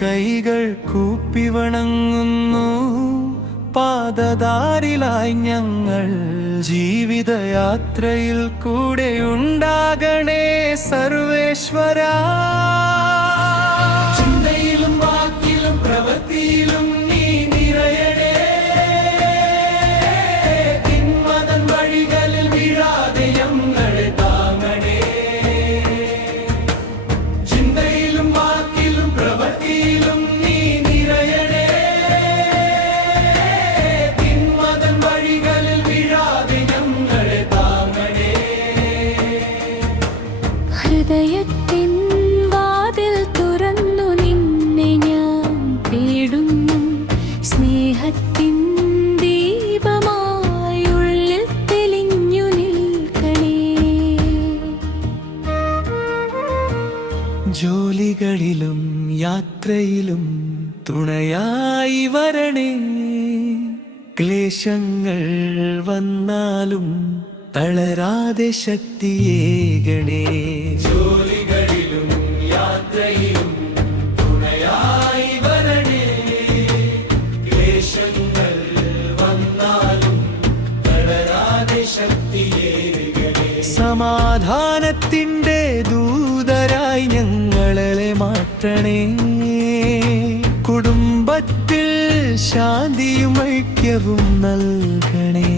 കൈകൾ കൂപ്പി വണങ്ങുന്നു. പാദധാരിലായി ഞങ്ങൾ ജീവിതയാത്രയിൽ കൂടെയുണ്ടാകണേ സർവേശ്വരാ. ചിന്തയിലും വാക്കിലും പ്രവൃത്തിയിലും നീ നിറയണേ. തിന്മതൻ വഴികളിൽ വീഴാതെ ഞങ്ങളെ താങ്ങണേ. ചിന്തയിലും വാക്കിലും പ്രവൃത്തിയിലും നീ നിറയണേ. തിന്മതൻ വഴികളിൽ വീഴാതെ ഞങ്ങളെ താങ്ങണേ. ഹൃദയത്തിൻ വാതിൽ തുറന്നു നിന്നെ ഞാൻ തേടുന്നു. സ്നേഹത്തിൻ ദീപമായി ഉള്ളിൽ തെളിഞ്ഞു നിൽക്കണേ. ജോലികളിലും യാത്രയിലും തുണയായി വരണേ. ക്ലേശങ്ങൾ വന്നാലും തളരാതെ ശക്തിയേകണേ. ജോലികളിലും യാത്രയിലും തുണയായി വരണേ. ക്ലേശങ്ങൾ വന്നാലും തളരാതെ ശക്തിയേകണേ. സമാധാനത്തിൻ്റെ ദൂതരായി ഞങ്ങളെ മാറ്റണേ. കുടുംബത്തിൽ ശാന്തിയും ഐക്യവും നൽകണേ.